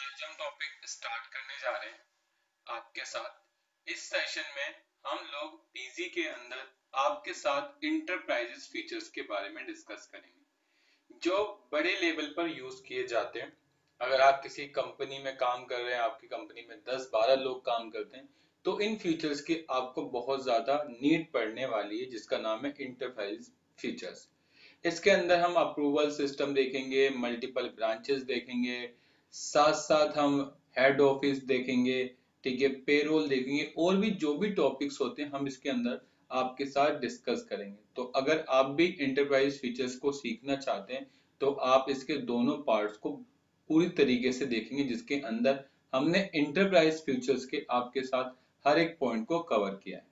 आज हम topic start करने जा रहे हैं आपके साथ। इस सेशन में हम लोग पीजी के अंदर आपके साथ इंटरप्राइजेस फीचर्स के बारे में डिस्कस करेंगे जो बड़े लेवल पर यूज किए जाते हैं। अगर आप किसी कंपनी में काम कर रहे हैं, आपकी कंपनी में 10-12 लोग काम करते हैं, तो इन फीचर्स की आपको बहुत ज्यादा नीड पड़ने वाली है, जिसका नाम है इंटरप्राइज फीचर्स। इसके अंदर हम अप्रूवल सिस्टम देखेंगे, मल्टीपल ब्रांचेस देखेंगे, साथ साथ हम हेड ऑफिस देखेंगे, ठीक है, पेरोल देखेंगे, और भी जो भी टॉपिक्स होते हैं हम इसके अंदर आपके साथ डिस्कस करेंगे। तो अगर आप भी इंटरप्राइज फीचर्स को सीखना चाहते हैं तो आप इसके दोनों पार्ट्स को पूरी तरीके से देखेंगे, जिसके अंदर हमने इंटरप्राइज फीचर्स के आपके साथ हर एक पॉइंट को कवर किया है।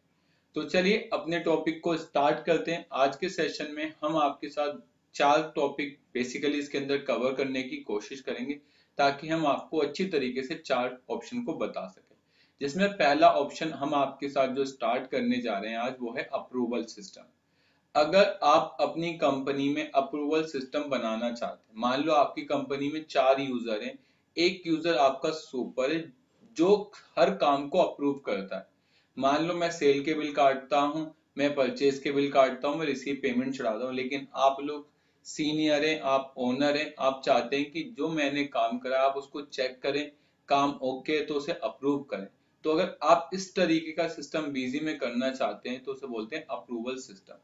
तो चलिए अपने टॉपिक को स्टार्ट करते हैं। आज के सेशन में हम आपके साथ 4 टॉपिक बेसिकली इसके अंदर कवर करने की कोशिश करेंगे, ताकि हम आपको अच्छी तरीके से 4 ऑप्शन को बता सकें। जिसमें पहला ऑप्शन हम आपके साथ जो स्टार्ट करने जा रहे हैं आज, वो है अप्रूवल सिस्टम। अगर आप अपनी कंपनी में अप्रूवल सिस्टम बनाना चाहते हैं, मान लो आपकी कंपनी में 4 यूजर हैं, एक यूजर आपका सुपर है जो हर काम को अप्रूव करता है। मान लो मैं सेल के बिल काटता हूँ, मैं परचेज के बिल काटता हूँ, मैं रिसीव पेमेंट चढ़ाता हूँ, लेकिन आप लोग सीनियर हैं, आप ओनर हैं, आप चाहते हैं कि जो मैंने काम करा आप उसको चेक करें, काम ओके है तो उसे अप्रूव करें। तो अगर आप इस तरीके का सिस्टम बीजी में करना चाहते हैं तो उसे बोलते हैं अप्रूवल सिस्टम।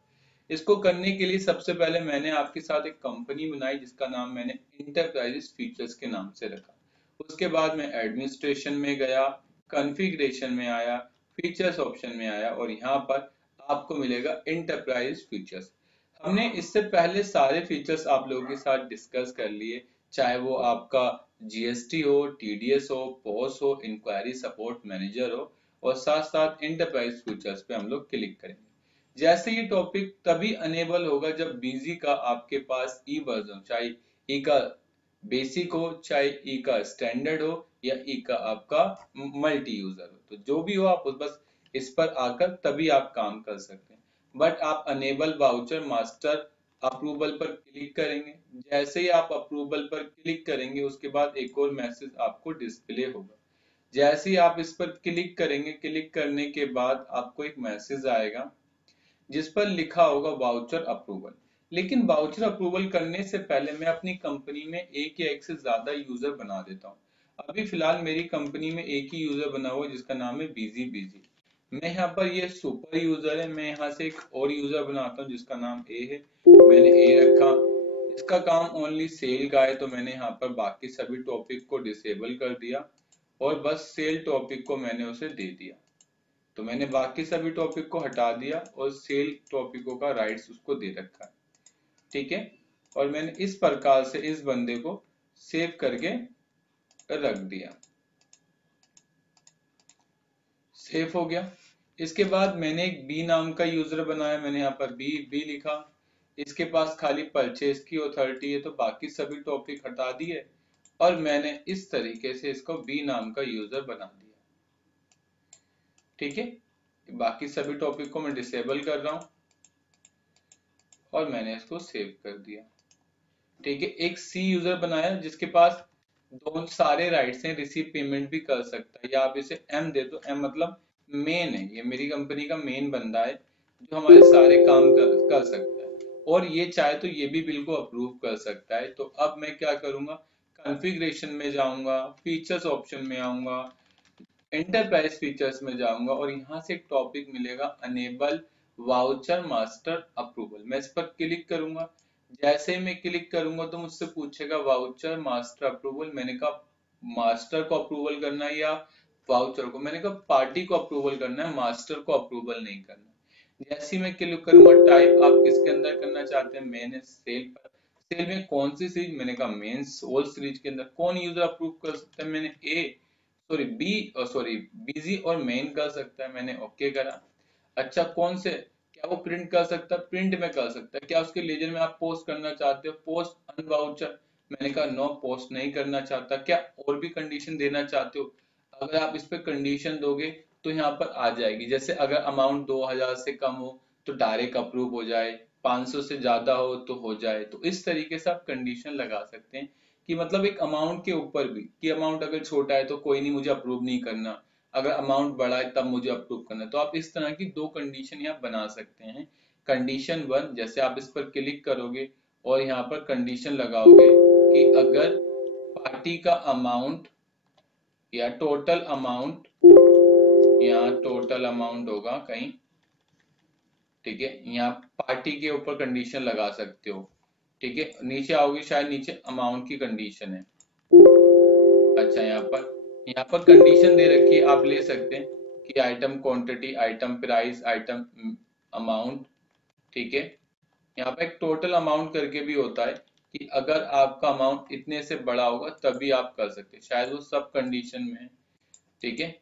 इसको करने के लिए सबसे पहले मैंने आपके साथ एक कंपनी बनाई, जिसका नाम मैंने इंटरप्राइजेस फीचर्स के नाम से रखा। उसके बाद मैं एडमिनिस्ट्रेशन में गया, कॉन्फ़िगरेशन में आया, फीचर्स ऑप्शन में आया, और यहाँ पर आपको मिलेगा इंटरप्राइज फीचर्स। हमने इससे पहले सारे फीचर्स आप लोगों के साथ डिस्कस कर लिए, चाहे वो आपका जीएसटी हो, टीडीएस हो, पॉस हो, इंक्वायरी सपोर्ट मैनेजर हो, और साथ साथ इंटरप्राइज फीचर्स पे हम लोग क्लिक करेंगे। जैसे ये टॉपिक तभी अनेबल होगा जब बीजी का आपके पास ई वर्जन, चाहे ई का बेसिक हो, चाहे ई का स्टैंडर्ड हो, या ई का आपका मल्टी यूजर हो, तो जो भी हो आप बस इस पर आकर तभी आप काम कर सकते हैं। बट आप अनेबल वाउचर मास्टर अप्रूवल पर क्लिक करेंगे। जैसे ही आप अप्रूवल पर क्लिक करेंगे उसके बाद एक और मैसेज आपको डिस्प्ले होगा। जैसे ही आप इस पर क्लिक करेंगे, क्लिक करने के बाद आपको एक मैसेज आएगा जिस पर लिखा होगा वाउचर अप्रूवल। लेकिन वाउचर अप्रूवल करने से पहले मैं अपनी कंपनी में एक या एक से ज्यादा यूजर बना देता हूँ। अभी फिलहाल मेरी कंपनी में एक ही यूजर बना हुआ है, जिसका नाम है बीजी बीजी। मैं यहाँ पर ये सुपर यूजर है, मैं यहाँ से एक और यूजर बनाता हूँ जिसका नाम ए है, मैंने ए रखा। इसका काम ओनली सेल का है, तो मैंने यहाँ पर बाकी सभी टॉपिक को डिसेबल कर दिया और बस सेल टॉपिक को मैंने उसे दे दिया। तो मैंने बाकी सभी टॉपिक को हटा दिया और सेल टॉपिकों का राइट्स उसको दे रखा है, ठीक है। और मैंने इस प्रकार से इस बंदे को सेव करके रख दिया, सेव हो गया। इसके बाद मैंने एक बी नाम का यूजर बनाया, मैंने यहाँ पर बी बी लिखा। इसके पास खाली परचेज की अथॉरिटी है, तो बाकी सभी टॉपिक हटा दिए और मैंने इस तरीके से इसको बी नाम का यूजर बना दिया, ठीक है। बाकी सभी टॉपिक को मैं डिसेबल कर रहा हूं और मैंने इसको सेव कर दिया, ठीक है। एक सी यूजर बनाया जिसके पास दोनों सारे राइट्स हैं, रिसीव पेमेंट भी कर सकता है, या आप इसे एम दे दो। एम मतलब मेन है, ये मेरी कंपनी का मेन बंदा है जो हमारे सारे काम कर सकता है, और ये चाहे तो ये भी बिल को अप्रूव कर सकता है। तो अब मैं क्या करूंगा, कॉन्फ़िगरेशन में जाऊंगा, फीचर्स ऑप्शन में आऊंगा, एंटरप्राइज फीचर्स में जाऊंगा, और यहाँ से एक टॉपिक मिलेगा अनेबल वाउचर मास्टर अप्रूवल। मैं इस पर क्लिक करूंगा। जैसे ही मैं क्लिक करूंगा तो मुझसे पूछेगा वाउचर मास्टर अप्रूवल। मैंने कहा मास्टर को अप्रूवल करना है या वाउचर को। मैंने कहा पार्टी को अप्रूवल करना है, मास्टर को अप्रूवल नहीं करना। जैसे ही मैं क्लिक करूंगा, टाइप आप किसके अंदर करना चाहते हैं, मैंने सेल पर। सेल में कौन सी सीरीज, मैंने कहा मेंस ऑल सीरीज के अंदर। कौन यूजर अप्रूव कर सकता है, मैंने बीजी और मेन कर सकता है, मैंने ओके करा। अच्छा कौन से, क्या वो प्रिंट कर सकता है, प्रिंट में कर सकता है। क्या उसके लेजर में आप पोस्ट करना चाहते हो, पोस्ट अनवाउचर, मैंने कहा नो, पोस्ट नहीं करना चाहता। क्या और भी कंडीशन देना चाहते हो, अगर आप इस पे कंडीशन दोगे तो यहाँ पर आ जाएगी। जैसे अगर अमाउंट 2000 से कम हो तो डायरेक्ट अप्रूव हो जाए, 500 से ज्यादा हो तो हो जाए। तो इस तरीके से आप कंडीशन लगा सकते हैं कि मतलब एक अमाउंट के ऊपर भी, कि अमाउंट अगर छोटा है तो कोई नहीं, मुझे अप्रूव नहीं करना, अगर अमाउंट बड़ा है तब मुझे अप्रूव करना। तो आप इस तरह की दो कंडीशन यहाँ बना सकते हैं। कंडीशन 1, जैसे आप इस पर क्लिक करोगे और यहाँ पर कंडीशन लगाओगे कि अगर पार्टी का अमाउंट या टोटल अमाउंट, यहाँ टोटल अमाउंट होगा कहीं, ठीक है, यहाँ पार्टी के ऊपर कंडीशन लगा सकते हो, ठीक है। नीचे आओगे, शायद नीचे अमाउंट की कंडीशन है। अच्छा, यहाँ पर कंडीशन दे रखी है, आप ले सकते हैं कि item quantity, item price, item amount, ठीक है। यहाँ पे एक टोटल अमाउंट करके भी होता है कि अगर आपका अमाउंट इतने से बड़ा होगा तभी आप कर सकते हैं, शायद वो सब कंडीशन में है, ठीक है।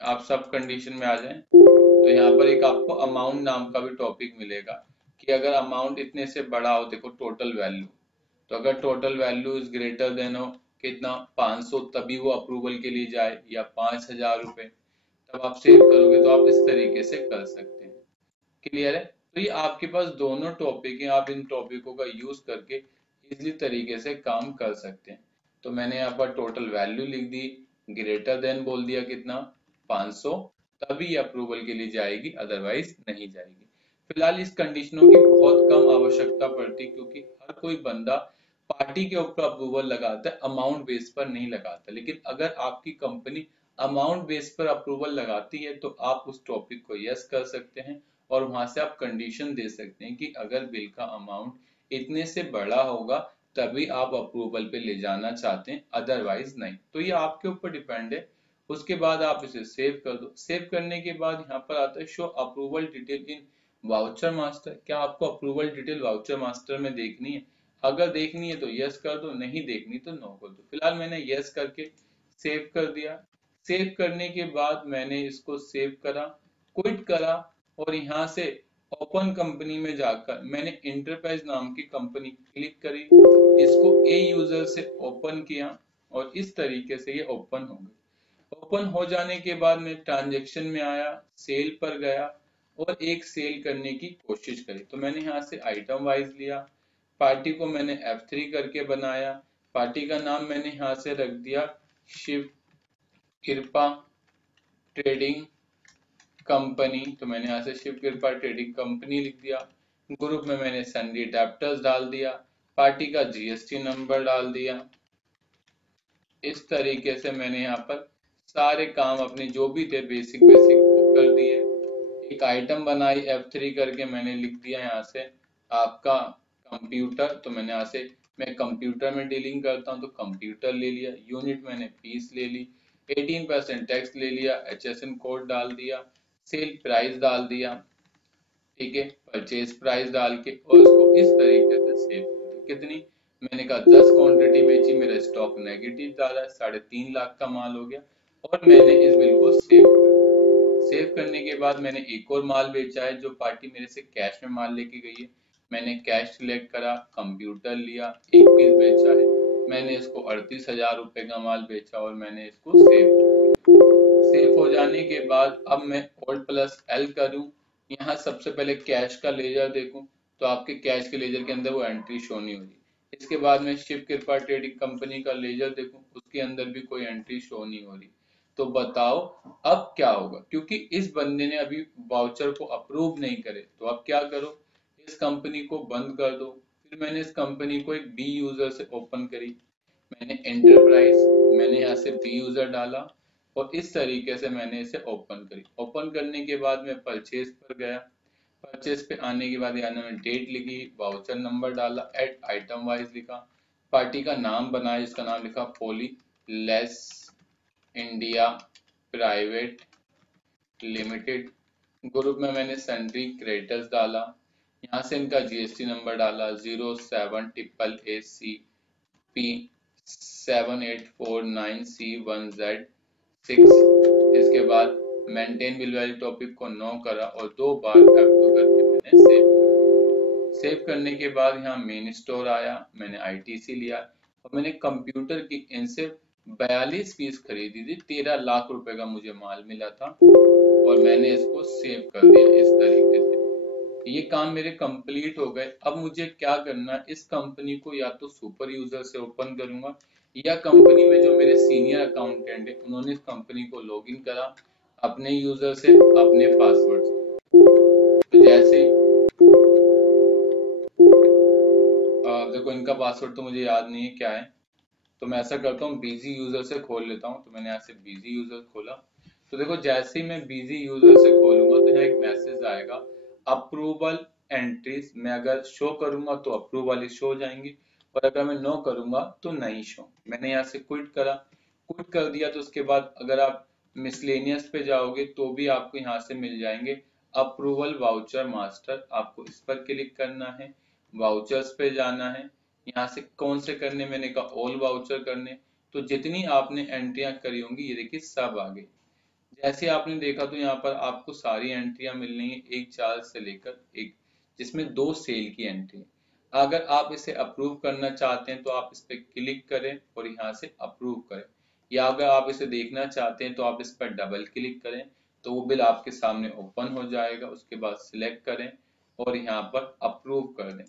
आप सब कंडीशन में आ जाएं तो यहाँ पर एक आपको अमाउंट नाम का भी टॉपिक मिलेगा कि अगर अमाउंट इतने से बड़ा हो, देखो टोटल वैल्यू, तो अगर total value is greater than हो कितना 500, तभी वो अप्रूवल के लिए जाए, या 5000 रुपए, तब आप सेव करोगे। तो आप इस तरीके से कर सकते हैं। क्लियर है? तो ये आपके पास दोनों टॉपिक हैं, आप इन टॉपिकों का यूज करके इजली तरीके से काम कर सकते हैं। तो मैंने यहाँ पर टोटल वैल्यू लिख दी, ग्रेटर देन बोल दिया कितना 500, तभी अप्रूवल के लिए जाएगी, अदरवाइज नहीं जाएगी। फिलहाल इस कंडीशनों की बहुत कम आवश्यकता पड़ती, क्योंकि हर कोई बंदा पार्टी के ऊपर अप्रूवल लगाता है, अमाउंट बेस पर नहीं लगाता। लेकिन अगर आपकी कंपनी अमाउंट बेस पर अप्रूवल लगाती है तो आप उस टॉपिक को यस कर सकते हैं और वहां से आप कंडीशन दे सकते हैं कि अगर बिल का अमाउंट इतने से बड़ा होगा तभी आप अप्रूवल पे ले जाना चाहते हैं, अदरवाइज नहीं। तो ये आपके ऊपर डिपेंड है। उसके बाद आप इसे सेव कर दो। सेव करने के बाद यहाँ पर आता है show approval detail in voucher master. क्या आपको अप्रूवल डिटेल वाउचर मास्टर में देखनी है? अगर देखनी है तो यस कर दो, नहीं देखनी तो नो कर दो। फिलहाल मैंने यस करके सेव कर दिया। सेव करने के बाद मैंने इसको सेव करा, क्विट करा, और यहाँ से ओपन कंपनी में जाकर मैंने इंटरप्राइज नाम की कंपनी क्लिक करी, इसको ए यूजर से ओपन किया और इस तरीके से ये ओपन हो गई। ओपन हो जाने के बाद मैं ट्रांजेक्शन में आया, सेल पर गया और एक सेल करने की कोशिश करी। तो मैंने यहाँ से आइटम वाइज लिया, पार्टी को मैंने F3 करके बनाया, पार्टी का नाम मैंने यहाँ से रख दिया शिव कृपा ट्रेडिंग कंपनी। तो मैंने यहाँ से शिव कृपा ट्रेडिंग कंपनी लिख दिया। ग्रुप में मैंने सन्डी अडेप्टर्स डाल दिया, पार्टी का GST नंबर डाल दिया। इस तरीके से मैंने यहाँ पर सारे काम अपने जो भी थे बेसिक वो कर दिए। एक आइटम बनाई F3 करके, मैंने लिख दिया यहाँ से आपका कंप्यूटर। तो मैंने यहाँ से, मैं कंप्यूटर में डीलिंग करता हूँ तो कंप्यूटर ले लिया। यूनिट मैंने पीस ले ली, 18% टैक्स ले लिया, HSN कोड डाल दिया, सेल प्राइस डाल दिया, ठीक है, परचेज प्राइस डाल के, और इसको इस तरीके से सेव कर दिया। कितनी? मैंने कहा 10 क्वांटिटी बेची, मेरा स्टॉक नेगेटिव डाला है, 3.5 लाख का माल हो गया और मैंने इस बिल को सेव कर दिया। सेव करने के बाद मैंने एक और माल बेचा है जो पार्टी मेरे से कैश में माल लेके गई है। मैंने कैश सिलेक्ट करा, कंप्यूटर लिया, एक पीस बेचा है, मैंने इसको 38,000 रुपए का माल बेचा और मैंने इसको सेव किया। सेव हो जाने के बाद अब मैं Alt+L करूं, यहाँ सबसे पहले कैश का लेजर देखूं तो आपके कैश के लेजर के अंदर वो एंट्री शो नहीं हो रही। इसके बाद मैं शिव कृपा ट्रेडिंग कंपनी का लेजर देखूं, उसके अंदर भी कोई एंट्री शो नहीं हो रही। तो बताओ अब क्या होगा, क्योंकि इस बंदे ने अभी वाउचर को अप्रूव नहीं करे। तो अब क्या करो, इस कंपनी को बंद कर दो। फिर मैंने इस कंपनी को एक बी यूजर से ओपन करी, मैंने एंटरप्राइज, मैंने यहाँ से बी यूजर डाला और इस तरीके से मैंने इसे ओपन करी। ओपन करने के बाद मैं परचेज पर गया, परचेज पे आने के बाद यहाँ मैंने डेट लिखी, वाउचर नंबर डाला, एड आइटम वाइज लिखा, पार्टी का नाम बनाया, इसका नाम लिखा poly less India private limited. Group में मैंने सन्ड्री क्रेडिटर्स डाला, यहाँ से इनका GST नंबर डाला 07ACP7849C1Z6। इसके बाद मेंटेन बिल वैल्यू टॉपिक को नो करा और 2 बार F2 करके मैंने सेव कर। सेव करने के बाद यहाँ मेन स्टोर आया, मैंने ITC लिया और मैंने कंप्यूटर की इनसे 42 पीस खरीदी थी, 13 लाख रुपए का मुझे माल मिला था और मैंने इसको सेव कर दिया इस तरीके से। ये काम मेरे कंप्लीट हो गए। अब मुझे क्या करना, इस कंपनी को या तो सुपर यूजर से ओपन करूंगा या कंपनी में जो मेरे सीनियर अकाउंटेंट है उन्होंने इस कंपनी को लॉगिन करा अपने यूजर से, अपने पासवर्ड से। तो जैसे देखो इनका पासवर्ड तो मुझे याद नहीं है क्या है, तो मैं ऐसा करता हूँ बिजी यूजर से खोल लेता हूँ। तो मैंने यहाँ से बिजी यूजर खोला। तो देखो जैसे ही मैं बिजी यूजर से खोलूंगा तो यहाँ एक मैसेज आएगा अप्रूवल एंट्रीज। मैं अगर शो करूंगा तो अप्रूव वाली शो हो जाएंगी और अगर मैं नो करूंगा तो नहीं शो। मैंने यहाँ से क्विट करा, क्विट कर दिया। तो उसके बाद अगर आप मिसलेनियस पे जाओगे तो भी आपको यहाँ से मिल जाएंगे अप्रूवल वाउचर मास्टर। आपको इस पर क्लिक करना है, वाउचर्स पे जाना है। यहाँ से कौन से करने, मैंने कहा ऑल वाउचर करने। तो जितनी आपने एंट्रियां करी होंगी ये देखिए सब आ गई। जैसे आपने देखा तो यहाँ पर आपको सारी एंट्रियां मिल रही है, एक चार्ज से लेकर एक, जिसमें 2 सेल की एंट्री है। अगर आप इसे अप्रूव करना चाहते हैं तो आप इस पर क्लिक करें और यहाँ से अप्रूव करें, या अगर आप इसे देखना चाहते हैं तो आप इस पर डबल क्लिक करें तो वो बिल आपके सामने ओपन हो जाएगा। उसके बाद सिलेक्ट करें और यहाँ पर अप्रूव कर दें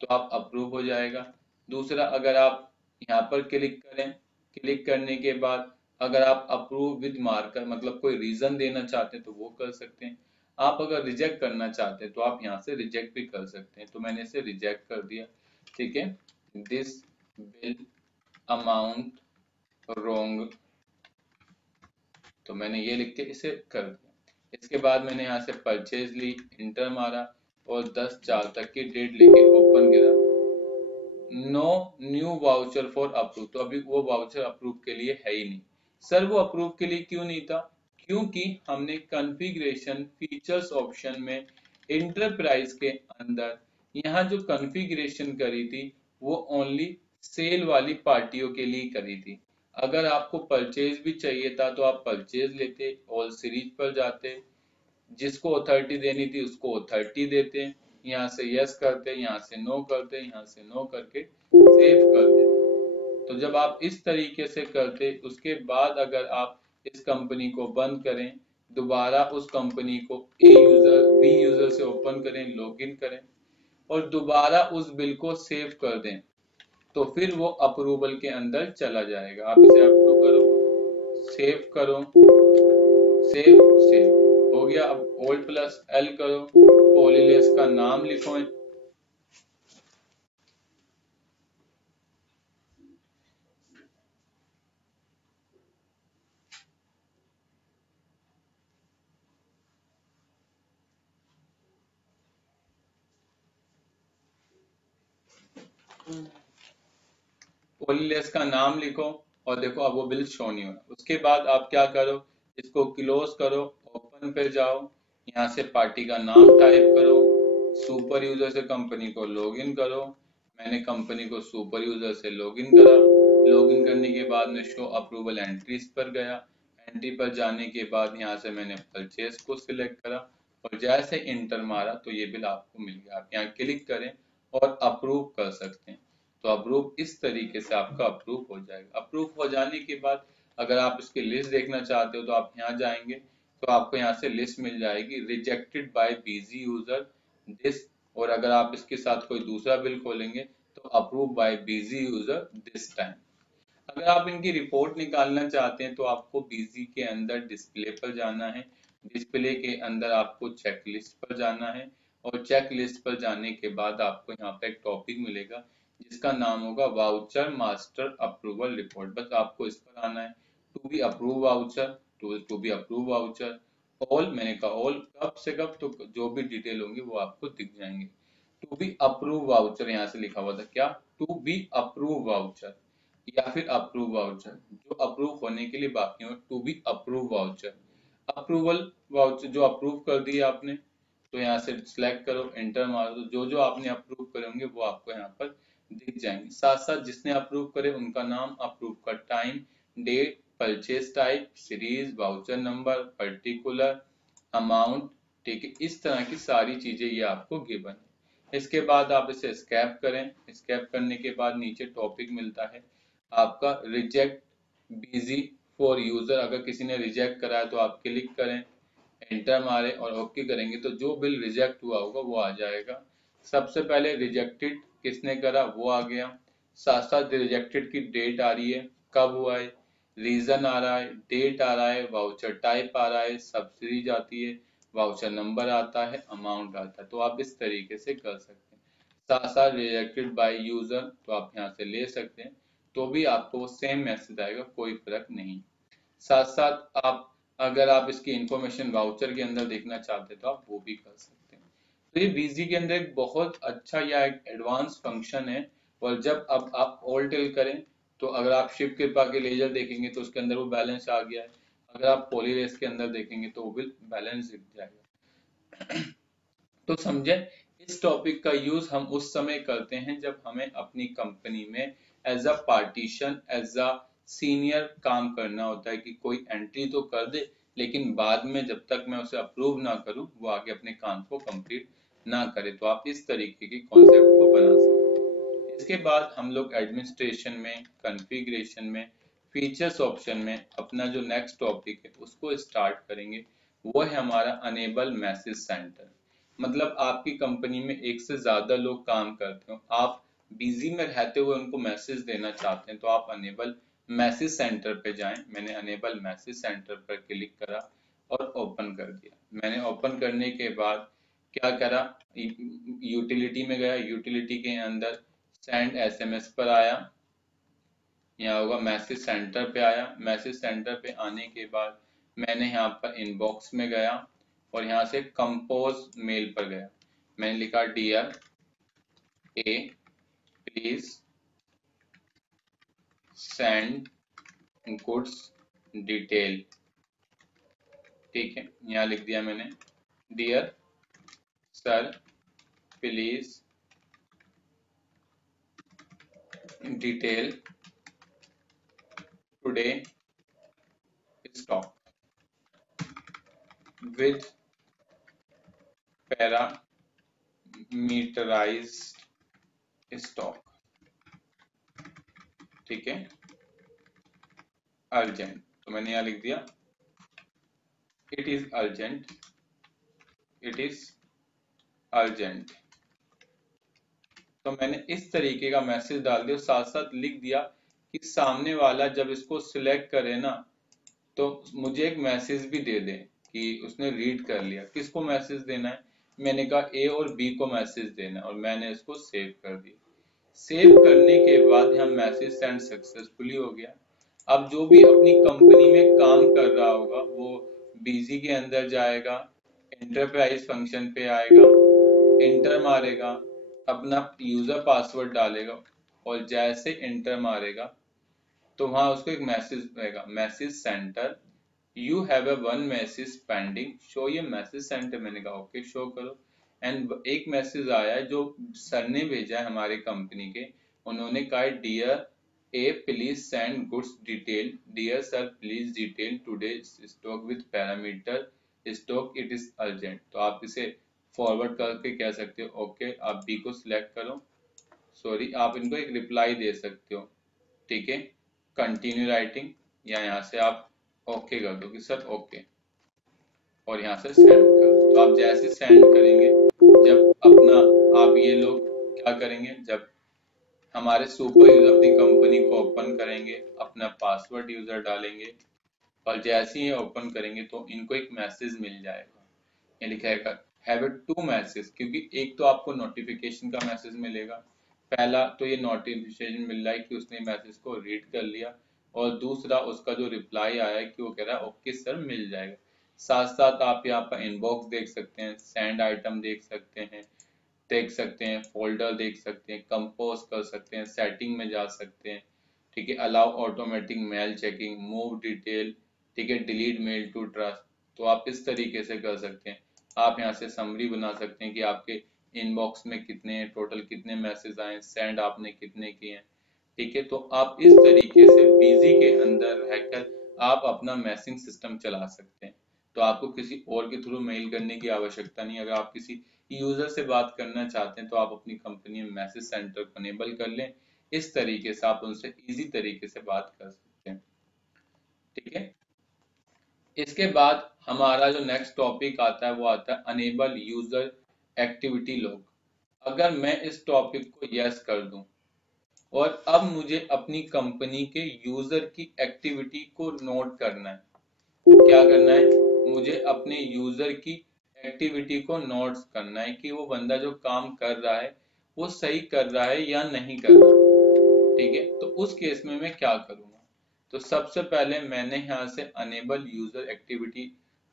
तो आप अप्रूव हो जाएगा। दूसरा, अगर आप यहाँ पर क्लिक करें, क्लिक करने के बाद अगर आप अप्रूव विद मार्कर मतलब कोई रीजन देना चाहते हैं तो वो कर सकते हैं। आप अगर रिजेक्ट करना चाहते हैं तो आप यहाँ से रिजेक्ट भी कर सकते हैं। तो मैंने इसे रिजेक्ट कर दिया, ठीक है। दिस बिल अमाउंट रोंग, तो मैंने ये लिख के इसे कर दिया। इसके बाद मैंने यहाँ से परचेज ली, इंटर मारा और 10/4 तक की डेट लेके ओपन गिरा। No new voucher for approve, तो अभी वो वाउचर अप्रूव के लिए है ही नहीं। सर वो अप्रूव के लिए क्यों नहीं था? क्योंकि हमने कॉन्फ़िगरेशन फीचर्स ऑप्शन में इंटरप्राइज के अंदर यहाँ जो कॉन्फ़िगरेशन करी थी वो ओनली सेल वाली पार्टियों के लिए करी थी। अगर आपको परचेज भी चाहिए था तो आप परचेज लेते, ऑल सीरीज पर जाते, जिसको अथॉरिटी देनी थी उसको अथॉरिटी देते, यहाँ से यस करते, यहाँ से नो करते, यहाँ से नो करके सेव कर देते। तो जब आप इस तरीके से करते, उसके बाद अगर आप इस कंपनी को बंद करें, दोबारा उस कंपनी को बी यूजर से ओपन करें, लॉगिन करें और दोबारा उस बिल को सेव कर दें तो फिर वो अप्रूवल के अंदर चला जाएगा। आप इसे अप्रूव करो, सेव करो, सेव, सेव हो गया। अब ओल्ड प्लस एल करो, पॉलीलेस का नाम लिखो, पॉलीलेस का नाम लिखो और देखो अब वो बिल शो नहीं हो रहा। उसके बाद आप क्या करो, इसको क्लोज करो, ओपन पे जाओ, यहाँ से पार्टी का नाम टाइप करो, सुपर यूजर से कंपनी को लॉगिन करो। मैंने कंपनी को सुपर यूजर से लॉगिन करा। लॉगिन करने के बाद मैं शो अप्रूवल एंट्रीज पर गया। एंट्री पर जाने के बाद यहाँ से मैंने परचेज को सिलेक्ट करा और जैसे इंटर मारा तो ये बिल आपको मिल गया। आप यहाँ क्लिक करें और अप्रूव कर सकते हैं। तो अप्रूव इस तरीके से आपका अप्रूव हो जाएगा। अप्रूव हो जाने के बाद अगर आप इसकी लिस्ट देखना चाहते हो तो आप यहाँ जाएंगे तो आपको यहाँ से लिस्ट मिल जाएगी rejected by busy user this, और अगर आप इसके साथ कोई दूसरा बिल खोलेंगे तो approve by busy user this time. अगर आप इनकी रिपोर्ट निकालना चाहते हैं तो आपको बिजी के अंदर डिस्प्ले पर जाना है, डिस्प्ले के अंदर आपको चेक लिस्ट पर जाना है और चेक लिस्ट पर जाने के बाद आपको यहाँ पे एक टॉपिक मिलेगा जिसका नाम होगा वाउचर मास्टर अप्रूवल रिपोर्ट। बस आपको इस पर आना है, to be approve voucher, to be approve voucher, all, मैंने कहा ऑल, कब से कब, तो जो भी डिटेल होंगी वो आपको दिख जाएंगे। टू बी अप्रूव वाउचर यहाँ से लिखा हुआ था क्या, टू बी अप्रूव वाउचर या फिर अप्रूव वाउचर, जो अप्रूव होने के लिए बाकी हो, to be approve voucher. Approval voucher जो अप्रूव कर दिए आपने तो यहाँ से सिलेक्ट करो, एंटर मारो, तो जो जो आपने अप्रूव करे होंगे वो आपको यहाँ पर दिख जाएंगे। साथ साथ जिसने अप्रूव करे उनका नाम, अप्रूव का time, date, purchase type, series, voucher number, particular, amount, ठीक है। इस तरह की सारी चीजें ये आपको गिवन है। इसके बाद आप इसे स्कैप करें, स्कैप करने के बाद नीचे टॉपिक मिलता है आपका रिजेक्ट बिजी फॉर यूजर। अगर किसी ने रिजेक्ट करा है तो आप क्लिक करें, एंटर मारे और ओके करेंगे तो जो बिल रिजेक्ट हुआ होगा वो आ जाएगा। सबसे पहले रिजेक्टेड किसने करा वो आ गया, साथ साथ रिजेक्टेड की डेट आ रही है, कब हुआ है, रीजन आ रहा है, डेट आ रहा है, वाउचर टाइप आ रहा है, सब्सिडी आती है, वाउचर नंबर आता है, अमाउंट आता है। तो आप इस तरीके से कर सकते हैं। साथ साथ रिजेक्टेड बाय यूजर तो आप यहाँ से ले सकते हैं, तो भी आपको सेम मैसेज आएगा, कोई फर्क नहीं। साथ साथ आप अगर आप इसकी इंफॉर्मेशन वाउचर के अंदर देखना चाहते हैं तो आप वो भी कर सकते हैं। तो ये बीजी के अंदर एक बहुत अच्छा या एक एडवांस फंक्शन है। और जब अब आप ऑल टेल करें तो अगर आप शिव कृपा के लेजर देखेंगे तो उसके अंदर वो बैलेंस आ गया है, अगर आप पॉलीरेस के अंदर देखेंगे तो वो भी बैलेंस दिख जाएगा। तो समझे, इस टॉपिक का यूज हम उस समय करते हैं जब हमें अपनी कंपनी में as a partition, as a senior काम करना होता है कि कोई एंट्री तो कर दे लेकिन बाद में जब तक मैं उसे अप्रूव ना करूं वो आगे अपने काम को कंप्लीट ना करे। तो आप इस तरीके की कॉन्सेप्ट को बना सकते हैं। इसके बाद हम लोग एडमिनिस्ट्रेशन में, कॉन्फ़िगरेशन में, फीचर्स ऑप्शन में अपना जो नेक्स्ट टॉपिक है उसको स्टार्ट करेंगे। वो है हमारा अनेबल मैसेज सेंटर। मतलब आपकी कंपनी में एक से ज्यादा लोग काम करते हो, आप बिजी में रहते हुए उनको मैसेज देना चाहते हैं तो आप अनेबल मैसेज सेंटर पे जाएं। मैंने अनेबल मैसेज सेंटर पर क्लिक करा और ओपन कर दिया। मैंने ओपन करने के बाद क्या करा, यूटिलिटी में गया, यूटिलिटी के अंदर सेंड एसएमएस पर आया, यहाँ होगा मैसेज सेंटर पे आया। मैसेज सेंटर पे आने के बाद मैंने यहाँ पर इनबॉक्स में गया और यहाँ से कंपोज मेल पर गया। मैंने लिखा dear a please send goods detail. ठीक है, यहाँ लिख दिया मैंने dear sir please detail today stock with parameterized stock. ठीक है, अर्जेंट, तो मैंने यहाँ लिख दिया it is urgent, it is urgent. तो मैंने इस तरीके का मैसेज डाल दिया, साथ साथ लिख दिया कि सामने वाला जब इसको सिलेक्ट करे ना तो मुझे एक मैसेज भी दे दे कि उसने रीड कर लिया। किसको मैसेज देना है, मैंने कहा ए और बी को मैसेज देना है और मैंने इसको सेव कर दिया। सेव करने के बाद यहाँ मैसेज सेंड सक्सेसफुली हो गया। अब जो भी अपनी कंपनी में काम कर रहा होगा वो बीजी के अंदर जाएगा, एंटरप्राइज फंक्शन पे आएगा, एंटर मारेगा, अपना यूजर पासवर्ड डालेगा और जैसे एंटर मारेगा तो वहां उसको एक मैसेज आएगा, message centre you have a one message pending show ये मैसेज सेंटर। मैंने कहा ओके शो करो। एंड एक मैसेज आया है जो सर ने भेजा है हमारे कंपनी के, उन्होंने कहा dear a please send goods detail, dear sir please detail today stock with parameter stock it is urgent. तो आप इसे फॉरवर्ड करके कह सकते हो ओके, आप बी को सिलेक्ट करो, सॉरी आप इनको एक रिप्लाई दे सकते हो। ठीक है, कंटिन्यू राइटिंग या यहाँ से आप ओके कर दो कि सर ओके और यहाँ से सेंड कर दो। तो आप जैसे सेंड करेंगे, जब अपना आप ये लोग क्या करेंगे, जब हमारे सुपर यूजर अपनी कंपनी को ओपन करेंगे, अपना पासवर्ड यूजर डालेंगे और जैसे ही ओपन करेंगे तो इनको एक मैसेज मिल जाएगा, ये लिखेगा हैव इट टू मैसेज, क्योंकि एक तो आपको नोटिफिकेशन का मैसेज मिलेगा, पहला तो ये नोटिफिकेशन मिल रहा है कि उसने मैसेज को रीड कर लिया और दूसरा उसका जो रिप्लाई आया है कि वो कह रहा है ओके सर मिल जाएगा। साथ साथ आप यहाँ पर इनबॉक्स देख सकते हैं, सेंड आइटम देख सकते हैं, फोल्डर देख सकते हैं, कंपोज कर सकते हैं, सेटिंग में जा सकते हैं। ठीक है, allow automatic mail checking, move detail, ठीक है, डिलीट मेल टू ट्रस्ट। तो आप इस तरीके से कर सकते हैं। आप यहाँ से समरी बना सकते हैं कि आपके इनबॉक्स में कितने टोटल कितने मैसेज आए, सेंड आपने कितने किए हैं। ठीक है, तो आप इस तरीके से बिजी के अंदर रहकर आप अपना मैसेजिंग सिस्टम चला सकते हैं। तो आपको किसी और के थ्रू मेल करने की आवश्यकता नहीं। अगर आप किसी यूजर से बात करना चाहते हैं तो आप अपनी कंपनी में मैसेज सेंटर को इनेबल कर लें, इस तरीके से आप उनसे इजी तरीके से बात कर सकते हैं। ठीक है, इसके बाद हमारा जो नेक्स्ट टॉपिक आता है वो आता है अनेबल यूजर एक्टिविटी लॉग। अगर मैं इस टॉपिक को यस कर दूं और अब मुझे अपनी कंपनी के यूजर की एक्टिविटी को नोट करना है, क्या करना है, मुझे अपने यूजर की एक्टिविटी को नोट करना है कि वो बंदा जो काम कर रहा है वो सही कर रहा है या नहीं कर रहा। ठीक है, तो उस केस में मैं क्या करूंगा, तो सबसे पहले मैंने यहाँ से अनेबल यूजर एक्टिविटी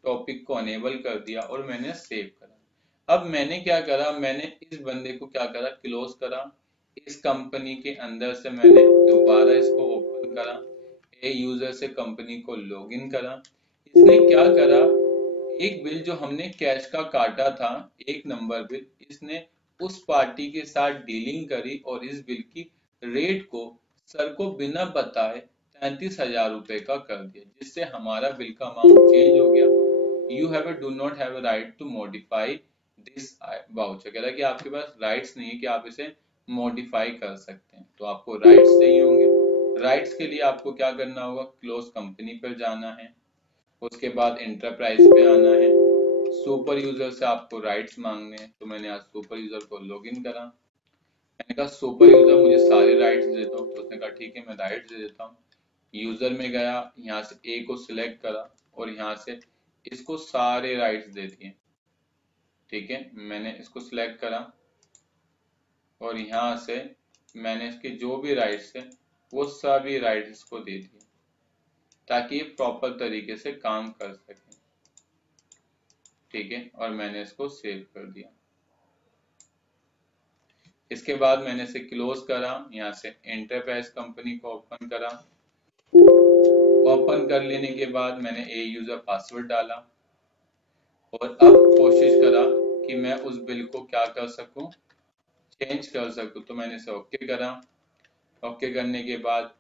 टॉपिक को अनेबल कर दिया और मैंने सेव करा। अब मैंने क्या करा, मैंने इस बंदे को क्या करा, क्लोज करा। इस कंपनी के अंदर से मैंने दोबारा इसको ओपन करा, ए यूजर से कंपनी को लॉगिन करा। इसने क्या करा, एक बिल जो हमने कैश का काटा था, एक नंबर बिल, इसने उस पार्टी के साथ डीलिंग करी और इस बिल की रेट को सर को बिना बताए 33,000 रुपए का कर दिया, जिससे हमारा बिल का अमाउंट चेंज हो गया। You have do not have right to modify this voucher, कह रहा है कि आपके पास राइट्स नहीं है कि आप इसे मॉडिफाई कर सकते हैं, तो आपको राइट्स चाहिए होंगे। राइट्स के लिए आपको क्या करना होगा, क्लोज कंपनी पर जाना है, उसके बाद एंटरप्राइज पे आना है, सुपर यूजर से आपको राइट्स मांगने हैं, तो मैंने आज सुपर यूजर को लॉगिन करा। मैंने कहा सुपर यूजर मुझे सारे राइट्स दे दो, तो उसने कहा ठीक है मैं राइट्स दे देता हूँ। यूजर में गया, यहाँ से ए को सिलेक्ट करा और यहाँ से इसको सारे राइट्स दे दिए। ठीक है, मैंने इसको सिलेक्ट करा और यहाँ से मैंने इसके जो भी राइट्स है वो सभी राइट्स को दे दिए ताकि ये प्रॉपर तरीके से काम कर सके। ठीक है, और मैंने इसको सेव कर दिया। इसके बाद मैंने इसे क्लोज करा, यहाँ से एंटरप्राइज कंपनी को ओपन करा। ओपन कर लेने के बाद मैंने ए यूजर पासवर्ड डाला और अब कोशिश करा कि मैं उस बिल को क्या कर सकूं, चेंज कर सकूं, तो मैंने इसे ओके करा। ओके करने के बाद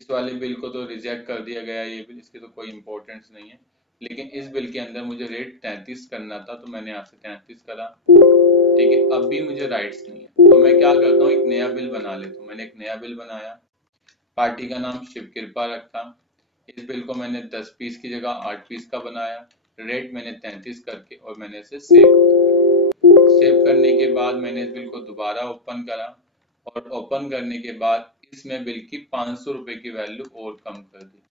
इस वाले बिल को तो रिजेक्ट कर दिया गया, ये बिल इसकी तो कोई इंपॉर्टेंस नहीं है, लेकिन इस बिल के अंदर मुझे रेट 33 करना था, तो मैंने यहाँ से 33 करा। ठीक है, अब भी मुझे राइट्स नहीं है, तो मैं क्या करता हूँ, एक नया बिल बना लेता हूँ। मैंने एक नया बिल बनाया, पार्टी का नाम शिव कृपा रखा। इस बिल को मैंने 10 पीस की जगह 8 पीस का बनाया, रेट मैंने 33 करके, और मैंने इसे सेव करने के बाद मैंने इस बिल को दोबारा ओपन करा और ओपन करने के बाद इसमें बिल की 500 रुपए की वैल्यू और कम कर दी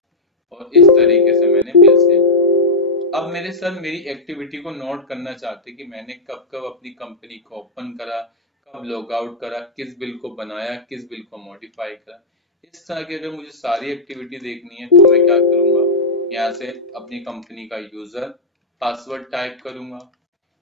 और इस तरीके से मैंने बिल सेव। अब मेरे सर मेरी एक्टिविटी को नोट करना चाहते कि मैंने कब कब अपनी कंपनी को ओपन करा, कब लॉग आउट करा, किस बिल को बनाया, किस बिल को मॉडिफाई करा। इस तरह की अगर मुझे सारी एक्टिविटी देखनी है तो मैं क्या करूंगा, यहाँ से अपनी कंपनी का यूजर पासवर्ड टाइप करूंगा,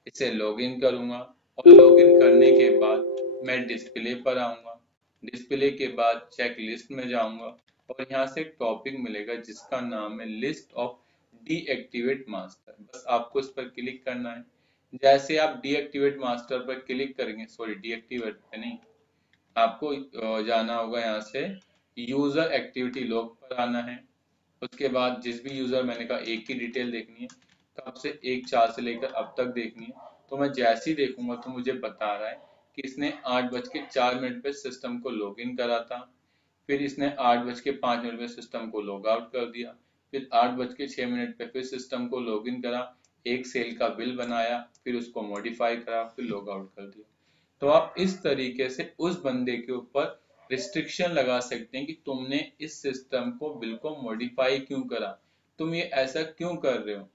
इसे लॉगिन करूंगा और लॉगिन करने के बाद मैं डिस्प्ले पर आऊंगा। डिस्प्ले के बाद चेक लिस्ट में जाऊंगा और यहाँ से एक टॉपिक मिलेगा जिसका नाम है लिस्ट ऑफ डीएक्टिवेट मास्टर। बस आपको इस पर क्लिक करना है। जैसे आप डीएक्टिवेट मास्टर पर क्लिक करेंगे, सॉरी डीएक्टिवेट पे नहीं, आपको जाना होगा यहाँ से यूजर एक्टिविटी लॉग पर आना है। उसके बाद जिस भी यूजर, मैंने कहा एक की डिटेल देखनी है, कब से 1/4 से लेकर अब तक देखनी है, तो मैं जैसे ही देखूंगा तो मुझे बता रहा है कि इसने 8:04 पे सिस्टम को लॉगिन करा था, फिर इसने 8:05 पे सिस्टम को लॉग आउट कर दिया, फिर 8:06 पे फिर सिस्टम को लॉगिन करा, एक सेल का बिल बनाया, फिर उसको मॉडिफाई करा, फिर लॉग आउट कर दिया। तो आप इस तरीके से उस बंदे के ऊपर रिस्ट्रिक्शन लगा सकते हैं कि तुमने इस सिस्टम को बिल को मॉडिफाई क्यों करा, तुम ये ऐसा क्यों कर रहे हो।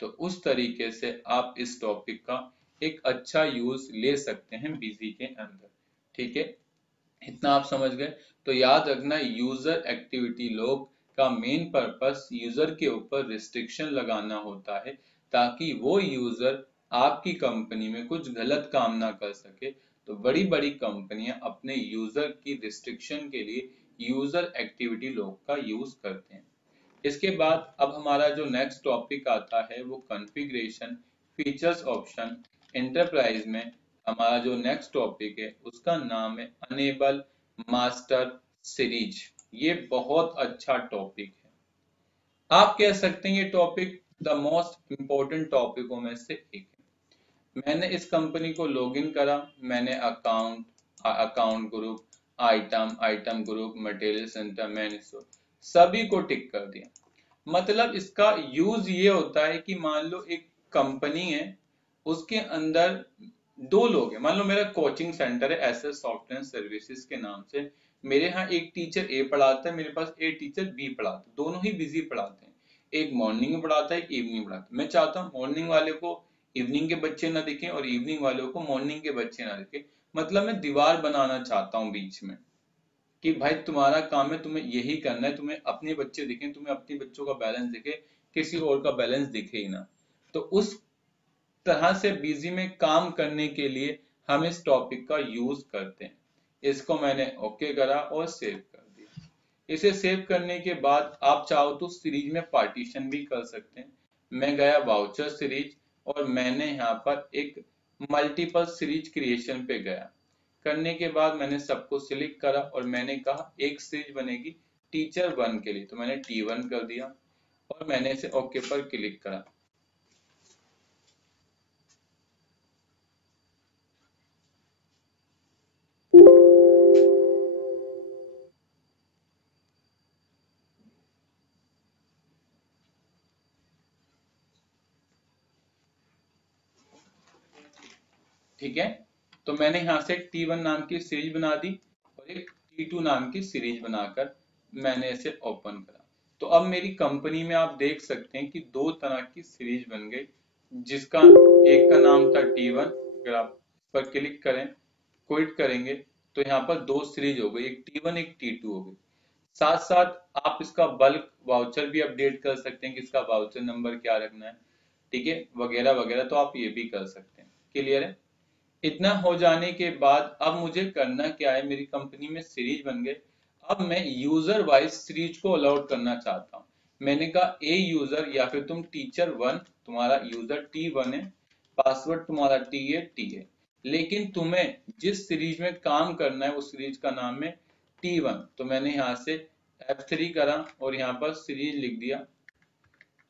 तो उस तरीके से आप इस टॉपिक का एक अच्छा यूज ले सकते हैं बिजी के अंदर। ठीक है, इतना आप समझ गए। तो याद रखना, यूजर एक्टिविटी लॉग का मेन पर्पस यूजर के ऊपर रिस्ट्रिक्शन लगाना होता है ताकि वो यूजर आपकी कंपनी में कुछ गलत काम ना कर सके। तो बड़ी बड़ी कंपनियां अपने यूजर की रिस्ट्रिक्शन के लिए यूजर एक्टिविटी लॉग का यूज करते हैं। इसके बाद अब हमारा जो नेक्स्ट टॉपिक आता है वो कॉन्फ़िगरेशन फीचर्स ऑप्शन। एंटरप्राइज में हमारा जो नेक्स्ट टॉपिक है उसका नाम है अनेबल मास्टर सीरीज। ये बहुत अच्छा टॉपिक है, आप कह सकते हैं ये टॉपिक द मोस्ट इम्पोर्टेंट टॉपिकों में से एक है। मैंने इस कंपनी को लॉगिन करा, मैंने account group, item group, material centre, manufacture सभी को टिक कर दिया। मतलब इसका यूज ये होता है कि मान लो एक कंपनी है, उसके अंदर दो लोग हैं। मान लो मेरा कोचिंग सेंटर है एसएस सॉफ्टवेयर सर्विसेज के नाम से, मेरे यहाँ एक टीचर ए पढ़ाता है, मेरे पास एक टीचर बी पढ़ाता है, दोनों ही बिजी पढ़ाते हैं। एक मॉर्निंग में पढ़ाता है, एक इवनिंग में पढ़ाता है। मैं चाहता हूँ मॉर्निंग वाले को इवनिंग के बच्चे ना दिखें और इवनिंग वालों को मॉर्निंग के बच्चे ना दिखे। मतलब मैं दीवार बनाना चाहता हूँ बीच में, कि भाई तुम्हारा काम है, तुम्हें यही करना है, तुम्हें अपने बच्चे दिखें, तुम्हें अपने बच्चों का बैलेंस दिखे, किसी और का बैलेंस दिखे ही ना। तो उस तरह से बिजी में काम करने के लिए हम इस टॉपिक का यूज करते हैं। इसको मैंने ओके करा और सेव कर दिया। इसे सेव करने के बाद आप चाहो तो सीरीज में पार्टीशन भी कर सकते हैं। मैं गया वाउचर सीरीज और मैंने यहाँ पर एक मल्टीपल सीरीज क्रिएशन पे गया। करने के बाद मैंने सबको सिलेक्ट करा और मैंने कहा एक सीरीज बनेगी टीचर 1 के लिए, तो मैंने T1 कर दिया और मैंने इसे ओके पर क्लिक करा। ठीक है, तो मैंने यहाँ से एक T1 नाम की सीरीज बना दी और एक T2 नाम की सीरीज बनाकर मैंने इसे ओपन करा। तो अब मेरी कंपनी में आप देख सकते हैं कि दो तरह की सीरीज बन गई, जिसका एक का नाम था T1। अगर आप इस पर क्लिक करें, क्विट करेंगे, तो यहाँ पर दो सीरीज हो गई, एक T1 एक T2 हो गई। साथ साथ आप इसका बल्क वाउचर भी अपडेट कर सकते हैं कि इसका वाउचर नंबर क्या रखना है, ठीक है, वगैरह वगैरह। तो आप ये भी कर सकते हैं। क्लियर है? इतना हो जाने के बाद अब मुझे करना क्या है, मेरी कंपनी में सीरीज बन गए। अब मैं यूजर वाइज सीरीज को अलाउड करना चाहता हूँ। मैंने कहा ए यूजर या फिर तुम टीचर 1, तुम्हारा यूजर T1 है, पासवर्ड तुम्हारा टी है, लेकिन तुम्हें जिस सीरीज में काम करना है उस सीरीज का नाम है T1। तो मैंने यहाँ से F3 करा और यहाँ पर सीरीज लिख दिया।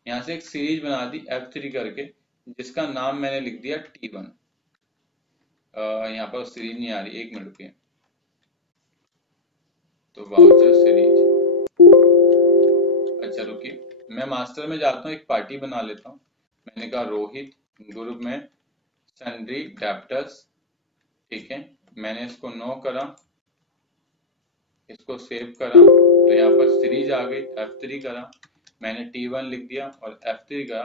यहाँ से एक सीरीज बना दी F3 करके, जिसका नाम मैंने लिख दिया T1। यहाँ पर सीरीज नहीं आ रही, एक मिनट रुकिए। तो वाउचर सीरीज, अच्छा रुकिए, मैं मास्टर में जाता हूँ, एक पार्टी बना लेता हूँ। मैंने कहा रोहित, ग्रुप में सन्ड्री डेप्टर्स, ठीक है। मैंने इसको नो करा, इसको सेव करा, तो यहाँ पर सीरीज आ गई। F3 करा, मैंने T1 लिख दिया और F3 करा,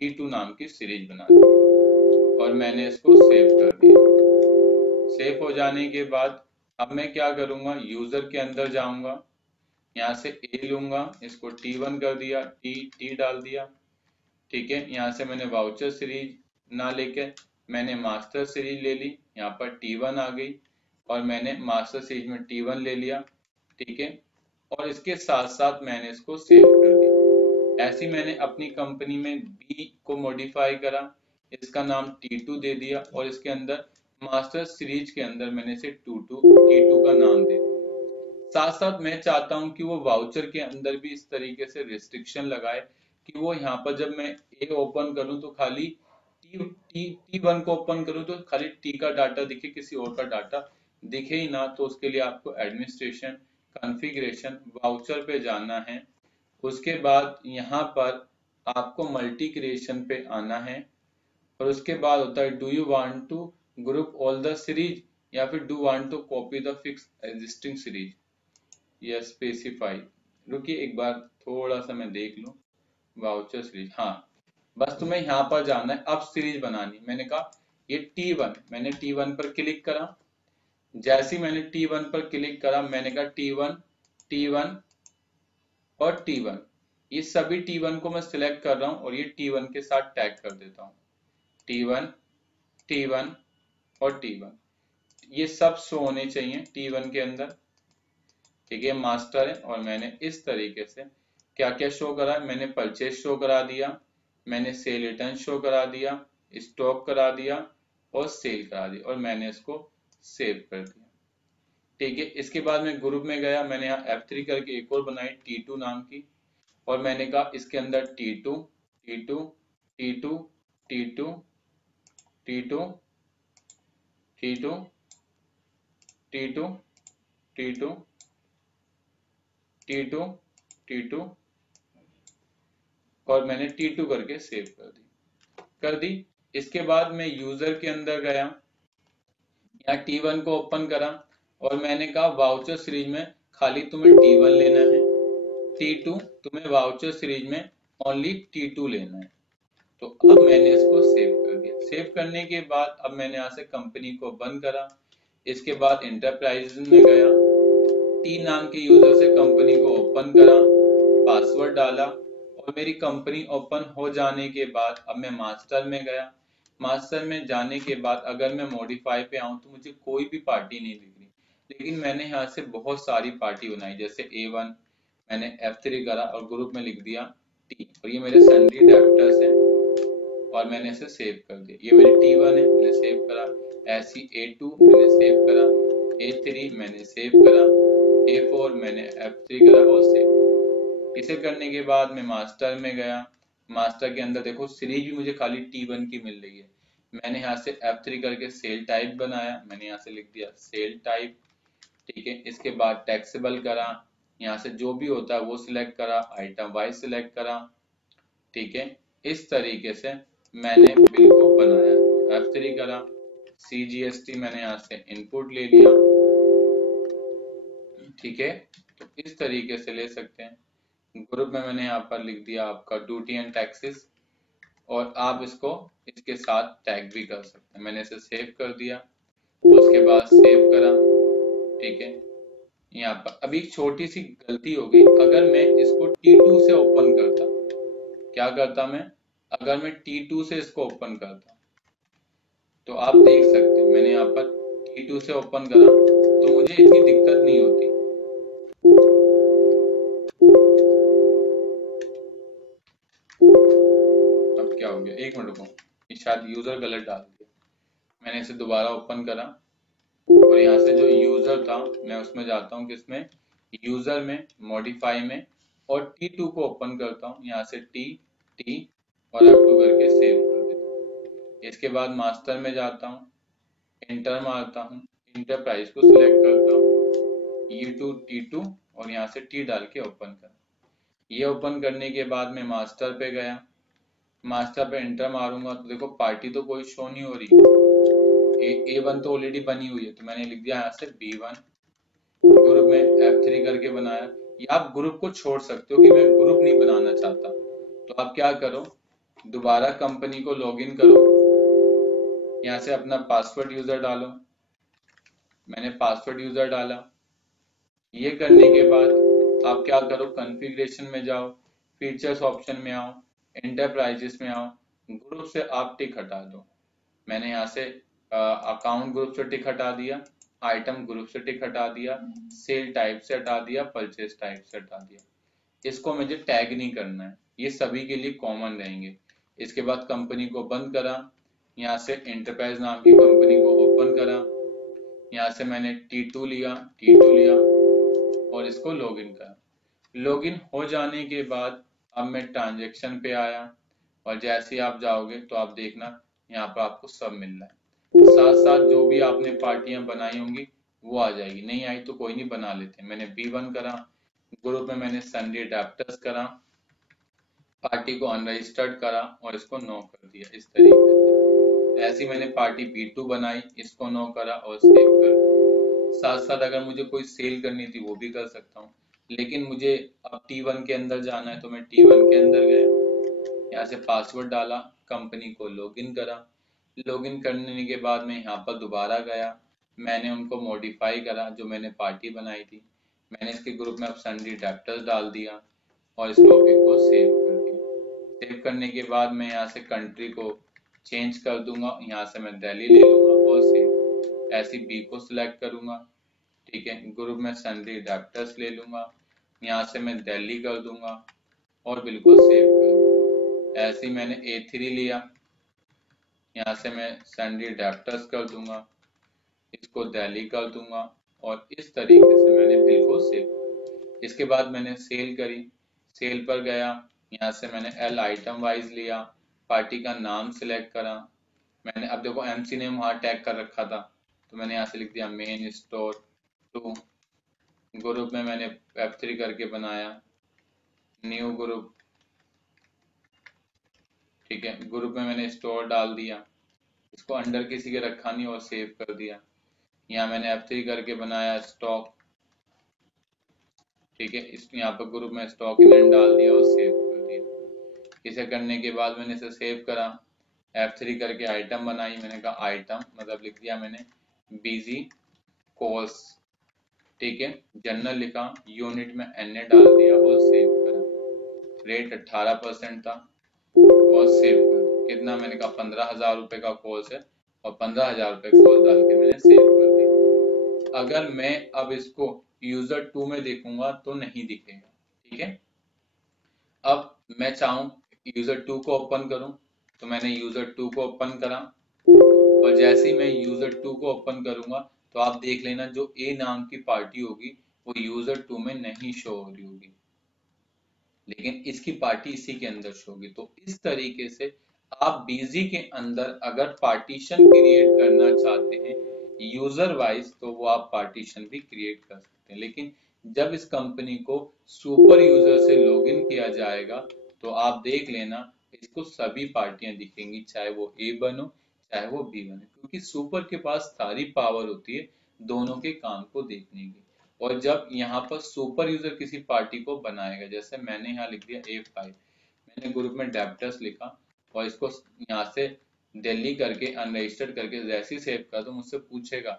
T2 नाम की सीरीज बना दी और मैंने इसको सेव कर दिया। सेव हो जाने के बाद अब मैं क्या करूंगा, यूजर के अंदर जाऊंगा, यहाँ से ए लूंगा, इसको T1 कर दिया, टी डाल दिया, ठीक है। यहाँ से मैंने वाउचर सीरीज ना लेके मैंने मास्टर सीरीज ले ली, यहाँ पर T1 आ गई और मैंने मास्टर सीरीज में T1 ले लिया, ठीक है। और इसके साथ साथ मैंने इसको सेव कर दिया। ऐसे मैंने अपनी कंपनी में बी को मॉडिफाई करा, इसका नाम T2 दे दिया और इसके अंदर मास्टर सीरीज के अंदर मैंने इसे T2 का नाम दे दिया। साथ साथ मैं चाहता हूं कि वो वाउचर के अंदर भी इस तरीके से रिस्ट्रिक्शन लगाए कि वो यहाँ पर जब मैं ए ओपन करूं तो खाली T1 को ओपन करूं तो खाली टी का डाटा दिखे, किसी और का डाटा दिखे ही ना। तो उसके लिए आपको एडमिनिस्ट्रेशन, कॉन्फ़िगरेशन, वाउचर पे जाना है। उसके बाद यहाँ पर आपको मल्टी क्रिएशन पे आना है और उसके बाद होता है do you want to group all the series या फिर do want to copy the fix existing series या स्पेसिफाई। रुकिए एक बार थोड़ा सा मैं देख लूं। वाउचर सीरीज, हाँ, बस तुम्हें यहाँ पर जाना है, अब सीरीज बनानी। मैंने कहा ये T1, मैंने T1 पर क्लिक करा। जैसे ही मैंने T1 पर क्लिक करा, मैंने कहा T1 T1 और T1, ये सभी T1 को मैं सिलेक्ट कर रहा हूँ और ये T1 के साथ टैग कर देता हूँ। T1 T1 और T1 ये सब शो होने चाहिए T1 के अंदर, ठीक है। मास्टर है और मैंने इस तरीके से क्या क्या शो करा, मैंने परचेज शो करा दिया, मैंने सेल रिटर्न शो करा दिया, स्टॉक करा दिया और सेल करा दिया और मैंने इसको सेव कर दिया, ठीक है। इसके बाद मैं ग्रुप में गया, मैंने यहाँ F3 करके एक और बनाई T2 नाम की और मैंने कहा इसके अंदर T2 T2 T2 T2 T2 T2 T2 T2 T2 T2 और मैंने T2 करके सेव कर दी। इसके बाद मैं यूजर के अंदर गया, यहाँ T1 को ओपन करा और मैंने कहा वाउचर सीरीज में खाली तुम्हें T1 लेना है, T2 तुम्हें वाउचर सीरीज में ओनली T2 लेना है। तो अब मैंने इसको सेव कर दिया। सेव करने के बाद अब मैंने यहाँ से कंपनी को बंद करा। इसके बाद इंटरप्राइज में गया, टी नाम के यूजर से कंपनी को ओपन करा, पासवर्ड डाला और मेरी कंपनी ओपन हो जाने के बाद अब मैं मास्टर में गया। मास्टर में जाने के बाद अगर मैं मॉडिफाई पे आऊं तो मुझे कोई भी पार्टी नहीं दिख रही, लेकिन मैंने यहाँ से बहुत सारी पार्टी बनाई। जैसे A1 मैंने F3 करा और ग्रुप में लिख दिया टी, और ये मेरे सन्ड्री डेप्टर्स है और मैंने इसे सेव कर दिया। ये मेरी T1 है, मैंने सेव करा। ऐसी A2 मैंने सेव करा, A3 मैंने सेव करा, A4 मैंने F3 करा और सेव। इसे करने के बाद मैं मास्टर में गया। मास्टर के अंदर देखो सीरीज भी मुझे खाली T1 की मिल रही है। मैंने यहाँ से F3 करके सेल टाइप बनाया, मैंने यहाँ से लिख दिया सेल टाइप, ठीक है। इसके बाद टैक्सेबल करा, यहाँ से जो भी होता है वो सिलेक्ट करा, आइटम वाइज सिलेक्ट करा, ठीक है। इस तरीके से मैंने बिल को बनाया। F3 करा, CGST मैंने यहाँ से इनपुट ले लिया, ठीक है। तो इस तरीके से ले सकते हैं। ग्रुप में मैंने यहाँ पर लिख दिया आपका ड्यूटी एंड टैक्सेस, और आप इसको इसके साथ टैग भी कर सकते हैं। मैंने इसे सेव कर दिया, उसके बाद सेव करा, ठीक है। यहाँ पर अभी एक छोटी सी गलती हो गई, अगर मैं इसको T2 से ओपन करता, क्या करता मैं, अगर मैं T2 से इसको ओपन करता तो आप देख सकते हैं मैंने यहाँ पर T2 से ओपन करा तो मुझे इतनी दिक्कत नहीं होती। अब क्या हो गया, एक मिनट रुको, शायद यूजर गलत डाल दिया। मैंने इसे दोबारा ओपन करा और यहाँ से जो यूजर था मैं उसमें जाता हूँ, किसमें, यूजर में, मॉडिफाई में, और T2 को ओपन करता हूँ। यहाँ से T और F2 करके सेव कर देता हूँ। इसके बाद मास्टर में जाता हूँ, इंटर मारता हूँ, इंटरप्राइज को सिलेक्ट करता हूँ, U2 T2 और यहाँ से T डाल के ओपन कर। ये ओपन करने के बाद मैं मास्टर पे गया, मास्टर पे इंटर मारूंगा तो देखो पार्टी तो कोई शो नहीं हो रही। A1 तो ऑलरेडी बनी हुई है, तो मैंने लिख दिया यहाँ से B1। ग्रुप में F3 करके बनाया। या आप ग्रुप को छोड़ सकते हो कि मैं ग्रुप नहीं बनाना चाहता, तो आप क्या करो, दोबारा कंपनी को लॉगिन करो, यहाँ से अपना पासवर्ड यूजर डालो। मैंने पासवर्ड यूजर डाला। ये करने के बाद आप क्या करो, कॉन्फ़िगरेशन में जाओ, फीचर्स ऑप्शन में आओ, एंटरप्राइजेस में आओ, ग्रुप से आप टिक हटा दो। मैंने यहाँ से अकाउंट ग्रुप से टिक हटा दिया, आइटम ग्रुप से टिक हटा दिया, सेल टाइप से हटा दिया, परचेज टाइप से हटा दिया। इसको मुझे टैग नहीं करना है, ये सभी के लिए कॉमन रहेंगे। इसके बाद कंपनी को बंद करा, यहाँ से एंटरप्राइज नाम की कंपनी को ओपन करा, यहाँ से मैंने T2 लिया और इसको लॉगिन करा। लॉगिन हो जाने के बाद अब मैं ट्रांजैक्शन पे आया, और जैसे ही आप जाओगे तो आप देखना यहाँ पर आपको सब मिल रहा है। साथ साथ जो भी आपने पार्टियां बनाई होंगी वो आ जाएगी, नहीं आई तो कोई नहीं, बना लेते। मैंने B1 करा, ग्रुप में मैंने सन्ड्री अडेप्टर्स करा, पार्टी को अनरजिस्टर्ड करा और इसको नो कर दिया। इस तरीके से ऐसी मैंने पार्टी B2 बनाई, इसको नो करा और सेव कर दिया। साथ साथ अगर मुझे कोई सेल करनी थी वो भी कर सकता हूँ, लेकिन मुझे अब T1 के अंदर जाना है तो मैं T1 के अंदर गया, यहाँ से पासवर्ड डाला, कंपनी को लॉगिन करा। लॉगिन करने के बाद मैं यहाँ पर दोबारा गया, मैंने उनको मॉडिफाई करा जो मैंने पार्टी बनाई थी। मैंने इसके ग्रुप में अब सन्ड्री अडेप्टर्स डाल दिया और इस टॉपिक को सेव कर दिया। सेव करने के बाद मैं यहाँ से कंट्री को चेंज कर दूंगा, यहाँ से मैं दिल्ली ले लूंगा और सेव। ऐसी B को सिलेक्ट करूंगा, ठीक है। ग्रुप में सन्ड्री अडेप्टर्स ले लूंगा, यहाँ से मैं दिल्ली कर दूंगा और बिल्कुल सेव कर दूंगा। ऐसे ही मैंने A3 लिया, यहाँ से मैं सन्ड्री अडेप्टर्स कर दूंगा, इसको दिल्ली कर दूंगा और इस तरीके से मैंने बिल को सेव किया। इसके बाद मैंने सेल करी, सेल पर गया, यहाँ से मैंने L आइटम वाइज लिया, पार्टी का नाम सिलेक्ट करा। मैंने अब देखो MC नेम वहाँ टैग कर रखा था, तो मैंने यहाँ से लिख दिया मेन स्टोर 2। ग्रुप में मैंने F3 करके बनाया, न्यू ग्रुप, ठीक है, ग्रुप में मैंने स्टोर डाल दिया, इसको अंडर किसी के रखा नहीं और सेव कर दिया। यहाँ मैंने F3 करके बनाया स्टॉक, ठीक है, इस यहाँ पर ग्रुप में स्टॉक इवेंट डाल दिया और सेव कर दिया। इसे करने के बाद मैंने इसे सेव करा, F3 करके आइटम बनाई, मैंने कहा आइटम मतलब लिख दिया मैंने बीजी कोर्स, ठीक है, जनरल लिखा, यूनिट में NA डाल दिया और सेव करा। रेट 18% था और सेव कर दिया। कितना, मैंने कहा 15,000 रुपए का कोर्स है और 15,000 रुपए कोर्स डाल के मैंने सेव कर दिया। अगर मैं अब इसको यूजर 2 में देखूंगा तो नहीं दिखेगा, ठीक है। अब मैं चाहूं यूजर 2 को ओपन करूं, तो मैंने यूजर 2 को ओपन करा और जैसे ही मैं यूजर 2 को ओपन करूंगा तो आप देख लेना जो ए नाम की पार्टी होगी वो यूजर 2 में नहीं शो हो रही होगी, लेकिन इसकी पार्टी इसी के अंदर शो होगी। तो इस तरीके से आप बीजी के अंदर अगर पार्टीशन क्रिएट करना चाहते हैं यूजर वाइज तो वो आप पार्टीशन भी क्रिएट कर सकते हैं, लेकिन जब इस कंपनी को सुपर यूजर से लॉगिन किया जाएगा तो आप देख लेना इसको सभी पार्टियां दिखेंगी, चाहे वो ए बनो चाहे वो बी बने, क्योंकि सुपर के पास सारी पावर होती है दोनों के काम को देखने की। और जब यहाँ पर सुपर यूजर किसी पार्टी को बनाएगा, जैसे मैंने यहाँ लिख दिया A5, मैंने ग्रुप में डेप्टर्स लिखा और इसको यहाँ से दिल्ली करके अनरजिस्टर्ड करके जैसे ही सेव कर तो मुझसे पूछेगा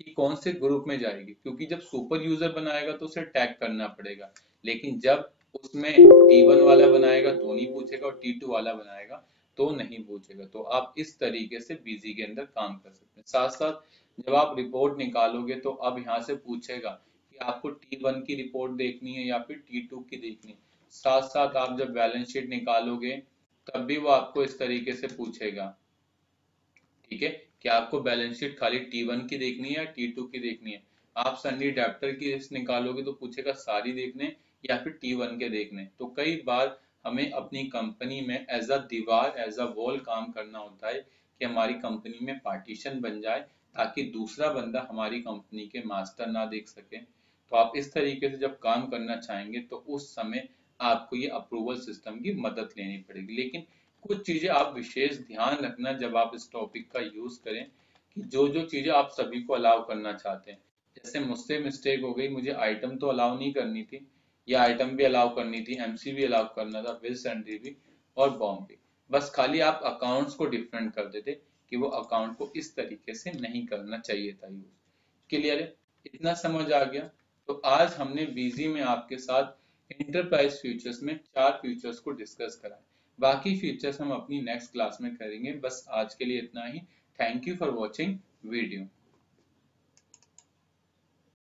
कि कौन से ग्रुप में जाएगी, क्योंकि जब सुपर यूजर बनाएगा तो उसे टैग करना पड़ेगा, लेकिन जब उसमें T1 वाला बनाएगा तो नहीं पूछेगा और T2 वाला बनाएगा तो नहीं पूछेगा। तो आप इस तरीके से बीजी के अंदर काम कर सकते हैं। साथ साथ जब आप रिपोर्ट निकालोगे तो अब यहाँ से पूछेगा कि आपको T1 की रिपोर्ट देखनी है या फिर T2 की देखनी है। साथ साथ आप जब बैलेंस शीट निकालोगे तब भी वो आपको इस तरीके से पूछेगा, ठीक है, कि आपको बैलेंस शीट खाली T1 की देखनी है या T2 की देखनी है। आप सन्नी डेप्टर की लिस्ट निकालोगे तो पूछेगा सारी देखने या फिर T1 के देखने। तो कई बार हमें अपनी कंपनी में एज अ दीवार एज अ वॉल काम करना होता है कि हमारी कंपनी में पार्टीशन बन जाए ताकि दूसरा बंदा हमारी कंपनी के मास्टर ना देख सके। तो आप इस तरीके से जब काम करना चाहेंगे तो उस समय आपको ये अप्रूवल सिस्टम की मदद लेनी पड़ेगी, लेकिन कुछ चीजें आप विशेष ध्यान रखना जब आप इस टॉपिक का यूज करें कि जो जो चीजें आप सभी को अलाउ करना चाहते हैं। जैसे मुझसे मिस्टेक हो गई, मुझे आइटम तो अलाउ नहीं करनी थी, या आइटम भी अलाउ करनी थी, MC भी अलाउ करना था, बिल सेंड्री भी और बॉम्ब भी, बस खाली आप अकाउंट्स को डिफरेंट कर देते कि वो अकाउंट को इस तरीके से नहीं करना चाहिए था यूज। क्लियर है, इतना समझ आ गया। तो आज हमने बीजी में आपके साथ इंटरप्राइज फ्यूचर्स में 4 फ्यूचर्स को डिस्कस करा है। बाकी फीचर्स हम अपनी नेक्स्ट क्लास में करेंगे। बस आज के लिए इतना ही। Thank you for watching video.